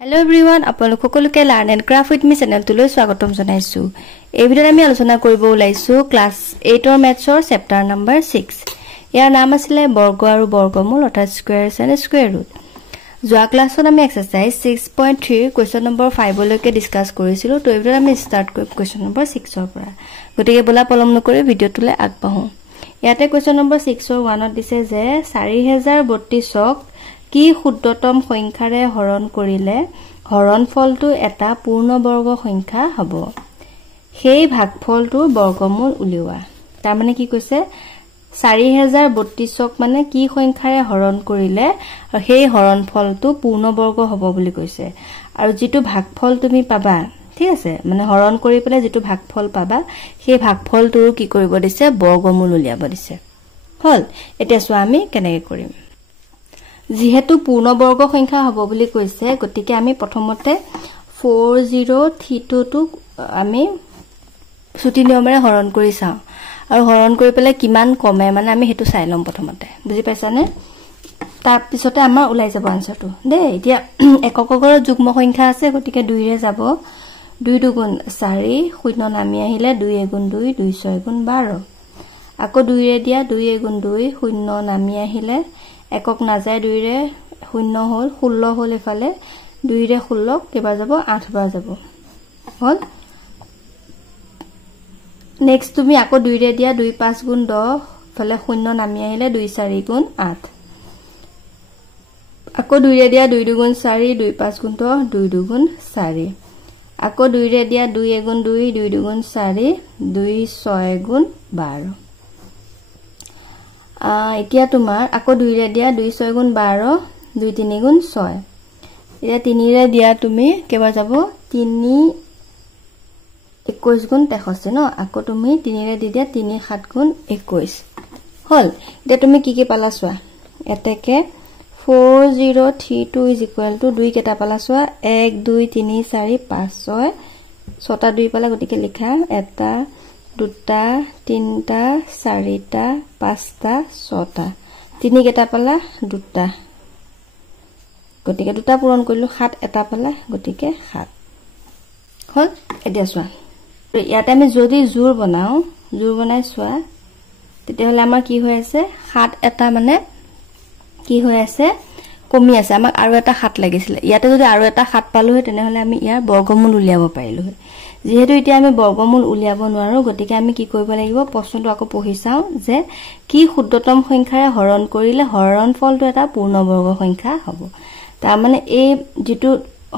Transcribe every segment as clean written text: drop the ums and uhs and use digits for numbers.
Hello everyone, আপোনালোক সকলোকে Learn and Craft with me চেনেলটোলৈ স্বাগতম জনাইছো। এই ভিডিঅ'ত আমি আলোচনা কৰিব ওলাইছো ক্লাছ 8 ৰ মেথছৰ চেপ্টাৰ নম্বৰ 6। ইয়াৰ নাম আছিল বৰ্গ আৰু বৰ্গমূল অৰ্থাৎ স্কয়াৰছ এণ্ড স্কয়াৰ ৰুট। যোৱা ক্লাছত আমি এক্সাৰসাইজ 6.3 কোৱেশ্চন নম্বৰ 5 লৈকে ডিসকাস কৰিছিলো। তো এই ভিডিঅ'ত আমি স্টাৰ্ট কৰিম কোৱেশ্চন নম্বৰ 6 ৰ পৰা। গতিকে বলা পলম নকৰি ভিডিঅ'টোলৈ আগবাঢ়ো। ইয়াতে কোৱেশ্চন নম্বৰ 6 ৰ 1ত দিছে যে 4032ক কি ক্ষুদ্ৰতম সংখ্যাৰে হৰণ কৰিলে হৰণফলটো এটা পূৰ্ণবৰ্গ সংখ্যা হ'ব। সেই ভাগফলটোৰ বৰ্গমূল উলিওৱা। তাৰ মানে কি কৈছে 4032ক মানে কি সংখ্যাৰে হৰণ কৰিলে সেই হৰণফলটো পূৰ্ণবৰ্গ হ'ব বুলি কৈছে। আৰু যেটো ভাগফল তুমি পাবা, ঠিক আছে, মানে হৰণ কৰি পেলাই যেটো ভাগফল পাবা সেই ভাগফলটোৰ কি কৰিব দিছে বৰ্গমূল উলিয়াব দিছে। হল, এতিয়া চোৱা আমি কেনেকৈ কৰিম। যেহেতু পূৰ্ণবৰ্গ সংখ্যা হ'ব বুলি কৈছে গতিকে আমি প্ৰথমতে 4032 আমি ছুটি নিয়মেৰে হৰণ কৰি চাওঁ আৰু হৰণ কৰি পেলাই কিমান কমে মানে আমি হেতু চাই লম প্ৰথমতে। বুজি পাইছানে? তাৰ পিছতে আমাৰ ওলাই যাব আনসাৰটো। দে এতিয়া এককৰ যুগ্ম সংখ্যা আছে গতিকে 2 ৰে যাব। 2 দুগুণ 4 শূন্য নামি আহিলে 2 এগুণ 2 2 6 গুণ 12। আকৌ 2 ৰে দিয়া 2 এগুণ 2 শূন্য নামি আহিলে একক নাযায় 2 ৰে শূন্য হল 16 হল এফালে 2 ৰে 16 কেবা যাব 8 বাৰ যাব। হল, নেক্সট তুমি আকৌ 2 ৰে দিয়া 2 5 গুণ 10 ফালে শূন্য নামি আহিলে 2 4 গুণ 8। আকৌ 2 ৰে দিয়া 2 দুগুণ 4 2 5 গুণ 10 2 দুগুণ 4। আকৌ 2 ৰে দিয়া 2 এগুণ 2 2 দুগুণ 4 2 6 গুণ 12। এতিয়া তোমাৰ আকৌ 2 ৰে দিয়া 2 6 গুণ 12 2 3 গুণ 6। এতিয়া 3 ৰে দিয়া তুমি কেবা যাব 3 21 গুণ 63 ন। আকৌ তুমি 3 ৰে দি দিয়া 3 7 গুণ 21। হল, এতিয়া তুমি কি পালা চোৱা। এতেকে 4032 2 কেটা পালা চোৱা 1 2 3 4 5 6 6টা 2 পালা গতিকে লিখা 1 2 3 4 5 6টা 3 কেটা পালা 2টা গতিকে 2টা পূৰণ কৰিলো 7 এটা পালা গতিকে 7। হল, এতিয়া চোৱা ইয়াতে আমি যদি জোৰ বনাই চোৱা তেতিয়াহলে আমাৰ কি হৈ আছে 7 এটা মানে কি হৈ আছে কমি আছে। আমাক আৰু এটা 7 লাগিছিল। ইয়াতে যদি আৰু এটা 7 পালো হয় তেনেহলে আমি ইয়াৰ বৰ্গমূল উলিয়াব পাৰিলো হয়। যেহেতু এতিয়া আমি বৰ্গমূল উলিয়াব নোৱাৰো গতিকে আমি কি কৰিব লাগিব প্ৰশ্নটো আকৌ পঢ়ি চাও যে কি ক্ষুদ্ৰতম সংখ্যাৰে হৰণ কৰিলে হৰণফলটো এটা পূৰ্ণবৰ্গ সংখ্যা হ'ব। তাৰ মানে এই যেটো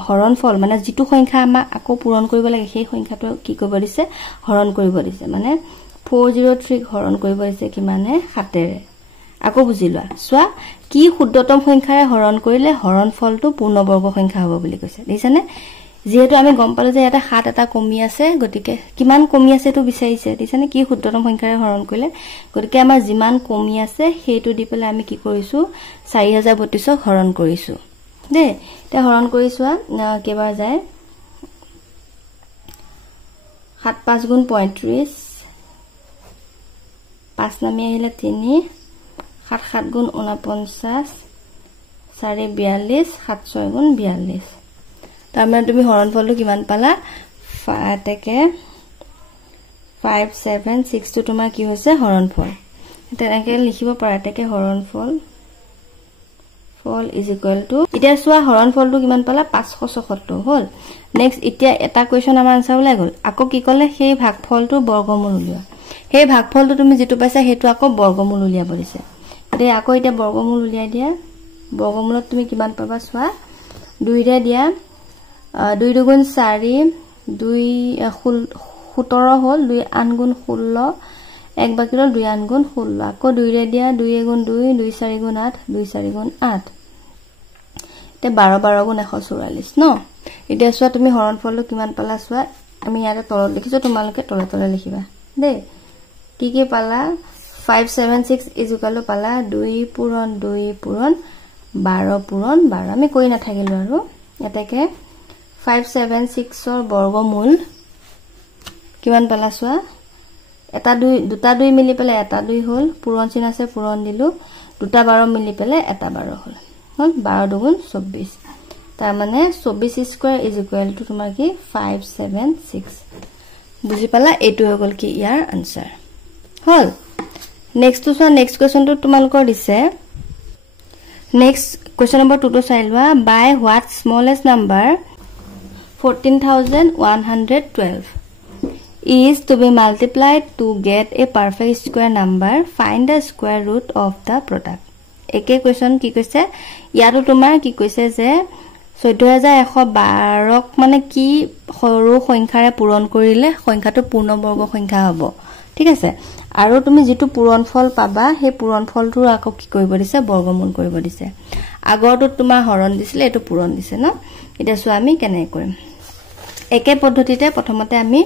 হৰণফল মানে যেটো সংখ্যা আমাক আকৌ পূৰণ কৰিব লাগে সেই সংখ্যাটো কি কৰিব দিছে হৰণ কৰিব দিছে। মানে 403 হৰণ কৰিব দিছে কিমানে 7 ৰে। আকৌ বুজি লোৱা চোৱা কি ক্ষুদ্ৰতম সংখ্যাৰে হৰণ কৰিলে হৰণফলটো পূৰ্ণবৰ্গ সংখ্যা হ'ব বুলি কৈছে। দেখিছানে? যেহেতু আমি গম পালো যে এটা 7 এটা কমি আছে গতিকে কিমান কমি আছে তো বিচাৰিছে। দেখিছানে? কি ক্ষুদ্ৰতম সংখ্যাৰে হৰণ কৰিলে গতিকে আমাৰ যিমান কমি আছে সেইটো দি পেলাই আমি কি কৰিছো 4032ক হৰণ কৰিছো। দে এতিয়া হৰণ কৰি চোৱা কেবাৰ যায় 7 5 গুণ 35 5 নামি আহিলে 3 7 7 গুণ 49 4 42 7 6 গুণ 42। তাৰমানে তুমি হৰণফলটো কিমান পালা এতেকে 5762 তোমাৰ কি হৈছে হৰণফল। তেনেকে লিখিব পাৰা এতেকে হৰণফল is equal to এতিয়া চোৱা হৰণফলটো কিমান পালা 576 হল। নেক্সট এতিয়া এটা কোৱেশ্চন আমাৰ আনসাৰ ওলাই গল। আকৌ কি কলে সেই ভাগফলটো বৰ্গমূল উলিওৱা। সেই ভাগফলটো তুমি যেটো পাইছা হেতু আকৌ বৰ্গমূল উলিয়াব দিছে। এতিয়া আকৌ এতিয়া বৰ্গমূল উলিয়াই দিয়া। বৰ্গমূলত তুমি কিমান পাবা চোৱা 2 ৰে দিয়া 2 দুগুণ 4 2 17 হল 2 8 গুণ 16 1 বাকি ৰল 2 8 গুণ 16। আকৌ 2 ৰে দিয়া 2 এগুণ 2 2 4 গুণ 8 2 4 গুণ 8 তে 12 12 গুণ 144 ন। এতিয়া চোৱা তুমি হৰণফলটো কিমান পালা চোৱা। আমি ইয়াতে তলত লিখিছো তোমালোকে তলে তলে লিখিবা দে। কি পালা 576 ইজ ইকুৱেল টু পালা 2 পূৰণ 2 পূৰণ 12 পূৰণ 12। আমি কৈ নাথাকিলো আৰু এতেকে 576 ৰ বৰ্গমূল কিমান পালা চোৱা এটা 2 দুটা 2 মিলি পেলে এটা 2 হল পূৰণ চিন আছে পূৰণ দিলো দুটা 12 মিলি পেলে এটা 12 হল। হল 12 দুগুণ 24 তাৰ মানে 24 স্কয়াৰ ইজ ইকুৱেল টু তোমাৰ কি 576 বুজি পালা এটো হৈ গল কি ইয়াৰ আনসাৰ হল নেক্সট তো নেক্সট কোৱেশ্চন তো তোমালোকৰ দিছে নেক্সট কোৱেশ্চন নম্বৰ 2 তো চাই লোৱা by what smallest number 14112 is to be multiplied to get a perfect square number find the square root of the product একে কোৱেশ্চন কি কৈছে ইয়াতো তোমাৰ কি কৈছে যে 14112 মানে কি সৰু সংখ্যাৰে পূৰণ কৰিলে সংখ্যাটো পূৰ্ণবৰ্গ সংখ্যা হ'ব ঠিক আছে আৰু তুমি যেটো পূৰণফল পাবা সেই পূৰণফলটো আকৌ কি কৰিব দিছে বৰ্গমূল কৰিব দিছে আগৰটো তোমাৰ হৰণ দিছিলে এটো পূৰণ দিছে ন এটা সো আমি কেনে কৰিম একে পদ্ধতিতে প্ৰথমতে আমি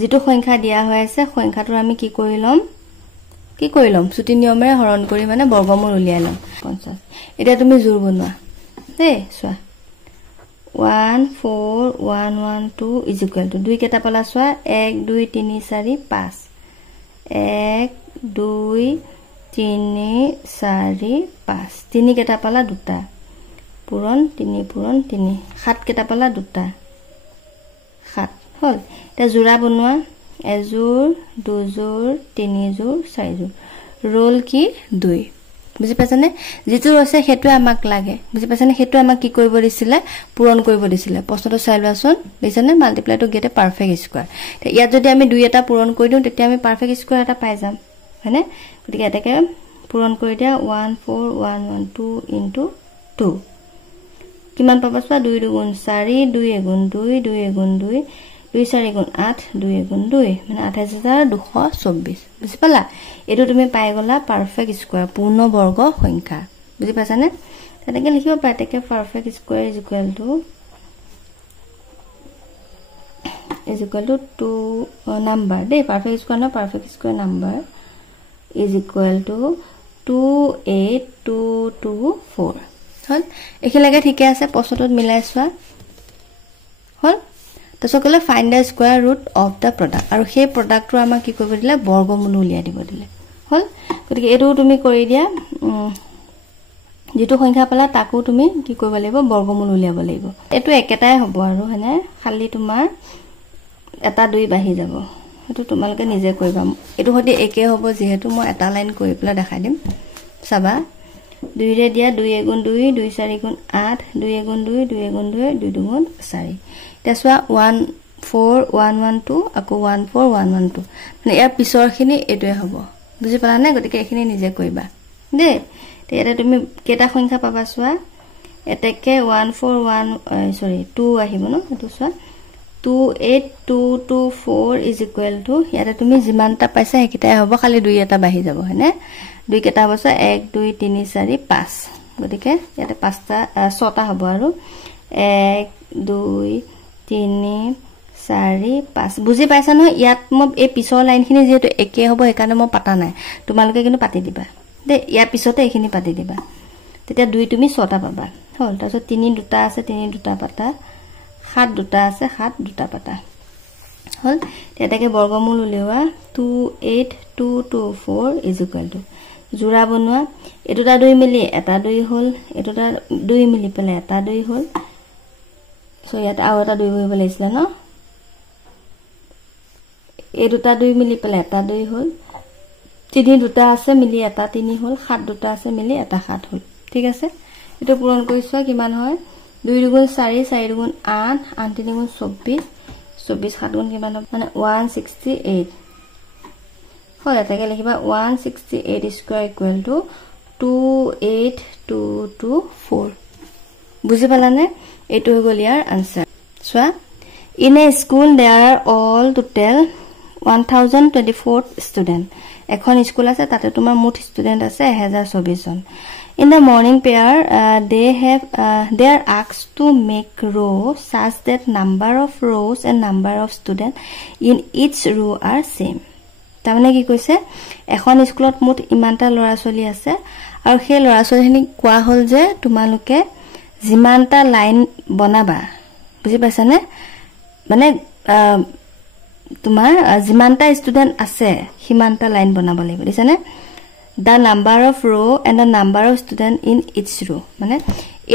যেটো সংখ্যা দিয়া হৈ আছে সংখ্যাটো আমি কি কৰিলম ছুটি নিয়মেৰে হৰণ কৰি মানে বৰ্গমূল উলিয়াই লম 50 এটা তুমি জোৰ বনোৱা দে সোৱা 14112 is equal to 2 কেটা পালা সোৱা 1 2 3 4 5 1 2 3 4 5 3 কেটা পালা দুটা পূৰণ 3 7 কেটা পালা দুটা 7 হল এটা জোৰা বনোৱা এজোৰ দুজোৰ তিনিজোৰ চাৰিজোৰ ৰোল কি 2 বুজি পাছানে যেটো আছে হেতু আমাক লাগে বুজি পাছানে হেতু আমাক কি কৰিব দিছিলে পূৰণ কৰিব দিছিলে প্ৰশ্নটো চাই লোৱাচোন দিছনে multiply to get a perfect square তে ইয়াত যদি আমি 2 এটা পূৰণ কৰি দিও তেতিয়া আমি পাৰফেক্ট স্কয়াৰ এটা পাই যাম হয়নে গতিকে এটাকে পূৰণ কৰি দিয়া 14112 ইনটু 2 কিমান পাবা সোৱা 2 গুণ 4 2 গুণ 2 2 গুণ 2 2 4 গুণ 8 2 গুণ 2 মানে 28224 বুজি পালা এটো তুমি পাই গলা পারফেক্ট স্কয়ার পূর্ণ বর্গ সংখ্যা বুজি পাছানে তেনেকে লিখিব পাইতেকে perfect square is equal to 2 number the perfect square না perfect square number is equal to 28224 হল এখিলাগে ঠিকে আছে প্ৰশ্নটোত মিলাই সোৱা হল তসকলে find the square root of the product আৰু সেই প্ৰডাক্টটো আমাক কি কৰিব দিলে বৰ্গমূল উলিয়াই দিব দিলে হল গতিকে এটো তুমি কৰি দিয়া যেটো সংখ্যা পালা তাকো তুমি কি কৰিব লাগিব বৰ্গমূল উলিয়াব লাগিব এটো একেটাই হ'ব আৰু হেনে খালি তোমাৰ এটা 2 বাহি যাব এটো তোমালকে নিজে কৰিবা এটো হতে একে হ'ব যেহেতু মই এটা লাইন কৰি পেলা দেখাই দিম চাবা 2 रे दिया 2 गुण 2 2 4 गुण 8 2 गुण 2 2 गुण 2 2 गुण 4 তেসৱা 14112 আকৌ 14112 মানে ইয়াৰ পিছৰখিনি এটোই হ'ব বুজি পালা নে গতিকে এখিনি নিজে কৰিবা দে তে এটা তুমি কেটা সংখ্যা পাবা সোৱা এতেকে 2 আহিব ন এটো সোৱা 28224 is equal to ইয়াতে তুমি যিমানটা পাইছা হেকিটাই হ'ব খালি 2 এটা বাহি যাব হয়নে 2 কেটা বছা 1 2 3 4 5 গতিকে ইয়াতে 5টা 6টা হ'ব আৰু 1 2 3 4 5 বুজি পাইছা ন ইয়াত মই এই পিছৰ লাইনখিনি যেটো একে হ'ব হেকাৰণে মই পাতা নাই তোমালোকে কিন্তু পাতি দিবা দে ইয়াৰ পিছতে এখিনি পাতি দিবা তেতিয়া 2 তুমি 6টা পাবা হল তাৰছত 3 দুটা আছে 3 দুটা পাতা 7 দুটা আছে 7 দুটা পাতা হল এটাকে বৰ্গমূল উলিওৱা 28224 is equal to জোৰা বনোৱা এটোটা 2 মিলি এটা 2 হল এটোটা 2 মিলি পেলে এটা 2 হল সো ইয়াত আৰু এটা 2 হৈ বলাইছিল ন এটোটা 2 মিলি পেলে এটা 2 হল 3 দুটা আছে মিলি এটা 3 হল 7 দুটা আছে মিলি এটা 7 হল ঠিক আছে এটো পূৰণ কৰিছোৱা কিমান হয় 2 গুণ 4 4 গুণ 8 8 3 গুণ 24 24 7 গুণ কিমান মানে 168 হয় এটাকে লিখিবা 168 স্কয়াৰ ইকুৱেল টু 28224 বুজি পালানে এটো হৈ গল ইয়াৰ আনসাৰ সোৱা in a school there are all total 1024 students এখন স্কুল আছে তাতে তোমাৰ মুঠ ষ্টুডেন্ট আছে 1024 জন In the morning pair, they are asked to make rows such that number of rows and number of students in each row are same. তাৰমানে কি কৈছে এখন স্কুলত মুঠ ইমানটা ল'ৰা ছোৱালী আছে আৰু সেই ল'ৰা ছোৱালীখিনি কোৱা হল যে তোমালোকে যিমানটা লাইন বনাবা বুজি পাইছানে মানে তোমাৰ যিমানটা ষ্টুডেন্ট আছে সিমানটা লাইন বনাব লাগিব দিছানে the number of row and the number of student in each row মানে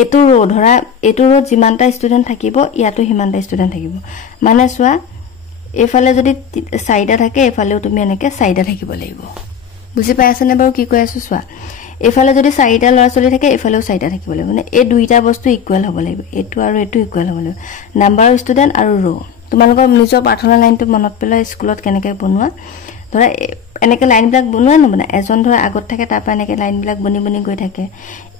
এটো রো ধৰা এটো ৰো যিমানটা স্টুডেন্ট থাকিব ইয়াতো হিমানটা স্টুডেন্ট থাকিব মানে সোৱা এফালে যদি 4টা থাকে এফালেও তুমি এনেকে 4টা থাকিব লাগিব বুজি পাইছানে বাৰু কি কৈ আছো সোৱা এফালে যদি 4টা লৰা চলি থাকে এফালেও 4টা থাকিব লাগিব মানে এই দুইটা বস্তু ইকুৱেল হ'ব লাগিব এটো আৰু এটো ইকুৱেল হ'ব লাগিব নাম্বাৰ অফ স্টুডেন্ট আৰু ৰো তোমালোকৰ নিজৰ প্ৰাৰ্থনা লাইনটো মনত পেলাই স্কুলত কেনেকৈ বনোৱা ধৰা এনেকে লাইন বিলাক বনোৱা নবনা এজন ধৰা আগত থাকে তাৰ পৰা এনেকে লাইন বিলাক বনি বনি গৈ থাকে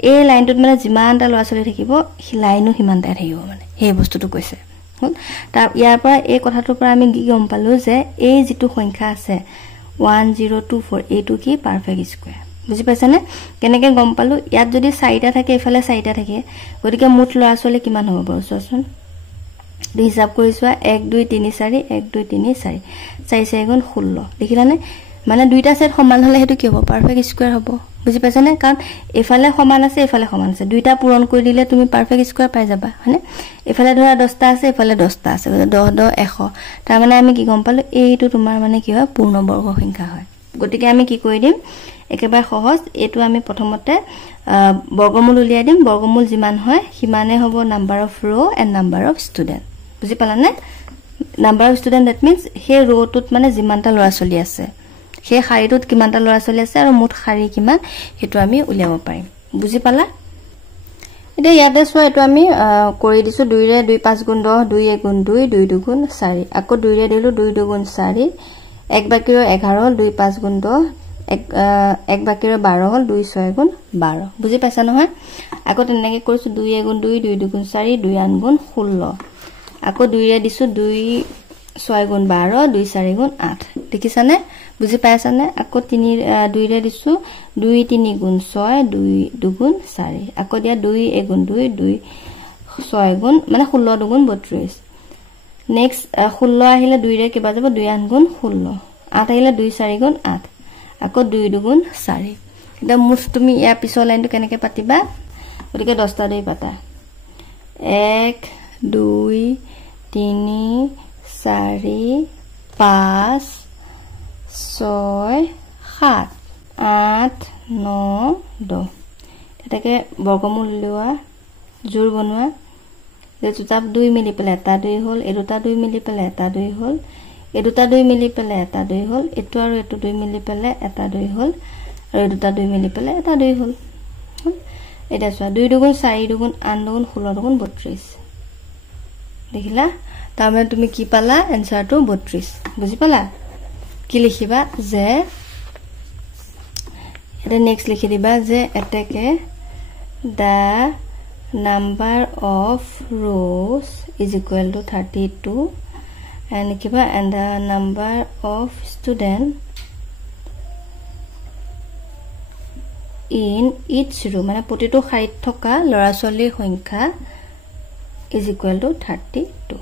এই লাইনটোত মানে যিমানটা লৰা চলি থাকিব হি লাইনো হিমানটা থাকিব মানে সেই বস্তুটো কৈছে তাৰ ইয়াৰ পৰা এই কথাটোৰ পৰা আমি কি গম পালো যে এই যেটো সংখ্যা আছে 1024 এইটো কি পাৰফেক্ট স্কয়াৰ বুজি পাইছানে কেনেকৈ গম পালো ইয়াত যদি 4টা থাকে এফালে 4টা থাকে গতিকে মুঠ লৰা চলি কিমান হ'ব বাৰু চোৱাচোন হিসাব কৰিছোৱা 1 2 3 4 1 2 3 4 4 4 গুণ 16 দেখিলানে মানে দুইটা সেট সমান হলে হেতু কি হ'ব পারফেক্ট স্কয়ার হ'ব বুজি পাইছানে কাৰণ এফালে সমান আছে এফালে সমান আছে দুইটা পূৰণ কৰি দিলে তুমি পাৰফেক্ট স্কয়াৰ পাই যাবা হয়নে এফালে ধৰা 10টা আছে এফালে 10টা আছে 10 10 100 তাৰ মানে আমি কি গম পালো এইটো তোমাৰ মানে কি হয় পূৰ্ণবৰ্গ সংখ্যা হয় গতিকে আমি কি কৰি দিম একেবাৰে সহজ এটো আমি প্ৰথমতে বৰ্গমূল উলিয়াই দিম বৰ্গমূল যিমান হয় হিমানে হ'ব number of row and number of student বুজি পালানে number of student that means হে ৰোটোত মানে যিমানটা লৰা চলি আছে হে শাৰীটোত কিমানটা লৰা চলি আছে আৰু মুঠ শাৰী কিমান হেতু আমি উলিয়াব পাৰিম বুজি পালা এতিয়া ইয়াতে সোৱা এটো আমি কৰি দিছো 2 ৰে 2 5 গুণ 10 2 1 গুণ 2 2 2 গুণ 4 আকৌ 2 ৰে দিলো 2 2 গুণ 4 1 বাকি 11 2 5 গুণ 10 1 বাকি 12 হল 2 6 গুণ 12 বুজি পাইছা নহয় আকৌ তেনেকৈ কৰিছো 2 1 গুণ 2 2 2 গুণ 4 2 8 গুণ 16 আকৌ 2 ৰে দিছো 2 6 গুণ 12 2 4 গুণ 8 দেখিছানে বুজি পাইছানে আকৌ 2 ৰে দিছো 2 3 গুণ 6 2 2 গুণ 4 আকৌ দিয়া 2 1 গুণ 2 2 6 গুণ মানে 16 গুণ 32 নেক্সট 16 আহিলে 2 ৰে কিবা যাব 2 8 গুণ 16 8 আহিলে 2 4 গুণ 8 আকৌ 2 গুণ 4 এটা মুঠ তুমি ইয়া পিছৰ লাইনটো কেনেকৈ পাতিবা গতিকে 10টা দেই পাতা 1 2 3 4 5 6 7 8 9 10 এটাকে বৰ্গমূল লোৱা জোৰ বনোৱা যে দুটা 2 মিলি পেলে এটা 2 হল এ দুটা 2 মিলি পেলে এটা 2 হল এ দুটা 2 মিলি পেলে এটা 2 হল এটো আৰু এটো 2 মিলি পেলে এটা 2 হল আৰু এ দুটা 2 মিলি পেলে এটা 2 হল এটা সোৱা 2 দুগুণ 4 দুগুণ 8 দুগুণ 16 দুগুণ 32 দেখিলা তাৰমানে তুমি কি পালা এনসাৰটো 32 বুজি পালা কি লিখিবা যে এটা নেক্সট লিখি দিবা যে এটাকে the number of rows is equal to 32 and kiba and the number of student in each row মানে প্ৰতিটো শাৰীত থকা লৰা ছোৱালীৰ সংখ্যা is equal to 32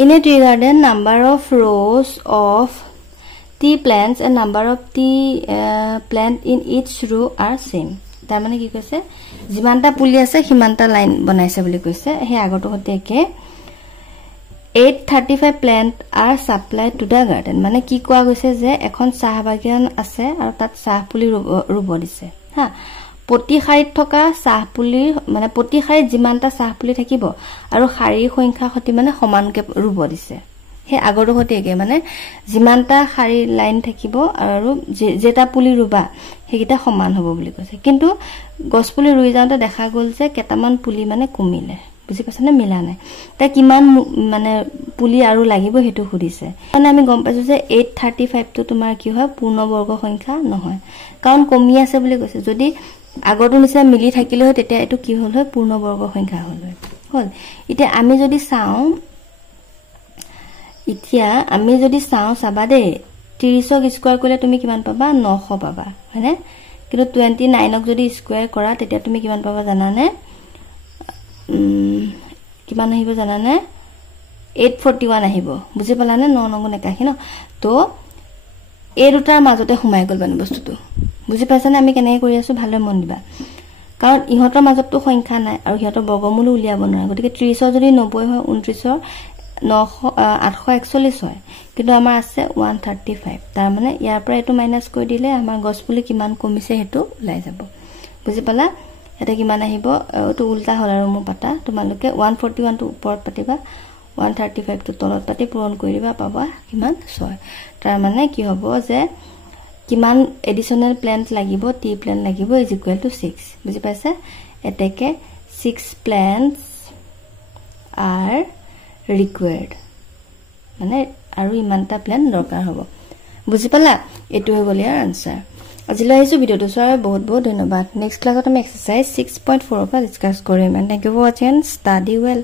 in a tree garden number of rows of tea plants and number of tea plant in each row are same তাৰ মানে কি কৈছে যিমানটা পুলি আছে হিমানটা লাইন বনাইছে বুলি কৈছে হে আগটো হতে একে 835 plant are supplied to the garden মানে কি কোৱা গৈছে যে এখন চাহ বাগান আছে আৰু তাত চাহ পুলি ৰুব দিছে হা প্ৰতি শাৰীত থকা চাহ পুলি মানে প্ৰতি শাৰীত যিমানটা চাহ পুলি থাকিব আৰু শাৰীৰ সংখ্যা হতি মানে সমানকে ৰুব দিছে হে আগৰ হতে একে মানে যিমানটা শাৰী লাইন থাকিব আৰু যেটা পুলি ৰুবা হেকিটা সমান হ'ব বুলি কৈছে কিন্তু গছ পুলি ৰুই যাওঁতে দেখা গল যে কেটামান পুলি মানে কমিলে বুজি পাছনে মিলা নাই তা কিমান মানে পুলি আৰু লাগিব হেতু খুদিছে মানে আমি গম পাইছো যে 835 টো তোমাৰ কি হয় পূৰ্ণবৰ্গ সংখ্যা নহয় কাৰণ কমি আছে বুলি কৈছে যদি আগৰটো নিচিনা মিলি থাকিলে হয় তেতিয়া এটো কি হল হয় পূৰ্ণবৰ্গ সংখ্যা হল হল এতিয়া আমি যদি চাও চাবা দে 30 ক স্কয়াৰ কৰিলে তুমি কিমান পাবা 900 পাবা হয়নে কিন্তু 29 ক যদি স্কয়াৰ কৰা তেতিয়া তুমি কিমান পাবা জানানে কিমান আহিব জানানে 841 আহিব বুজি পালানে 9 গুণ 81 ন তো এই দুটাৰ মাজতে সোমাই গল বানি বস্তুটো বুজি পাইছানে আমি কেনে কৰি আছো ভালে মন দিবা কাৰণ ইহতৰ মাজতটো সংখ্যা নাই আৰু ইহতৰ বৰ্গমূল উলিয়াব নোৱাৰে গতিকে 30 যদি 90 হয় 29 841 হয় কিন্তু আমাৰ আছে 135 তাৰ মানে ইয়াৰ পৰা এটো মাইনাস কৰি দিলে আমাৰ গছপুলি কিমান কমিছে হেতু ওলাই যাব বুজি পালা এটা কিমান আহিব এটো উল্টা হল আৰু মু পাতা তোমালোকে 141 টো ওপৰত পাতিবা 135 টো তলত পাতি পূৰণ কৰিবা পাবা কিমান 6 তাৰ মানে কি হ'ব যে কিমান এডিশনাল প্লান্ট লাগিব টি প্লান্ট লাগিব ইজ ইকুৱেল টু 6 বুজি পাইছা এতেকে 6 plants are required মানে আৰু ইমানটা প্লান দৰকাৰ হ'ব বুজি পালা এটো হৈ গল ইয়াৰ আনসাৰ আজিলৈ আহিছো ভিডিওটো চোৱাৰ বহুত বহুত ধন্যবাদ নেক্সট ক্লাছত আমি এক্সাৰসাইজ 6.4 পৰা ডিসকাস কৰিম and thank you for watching study well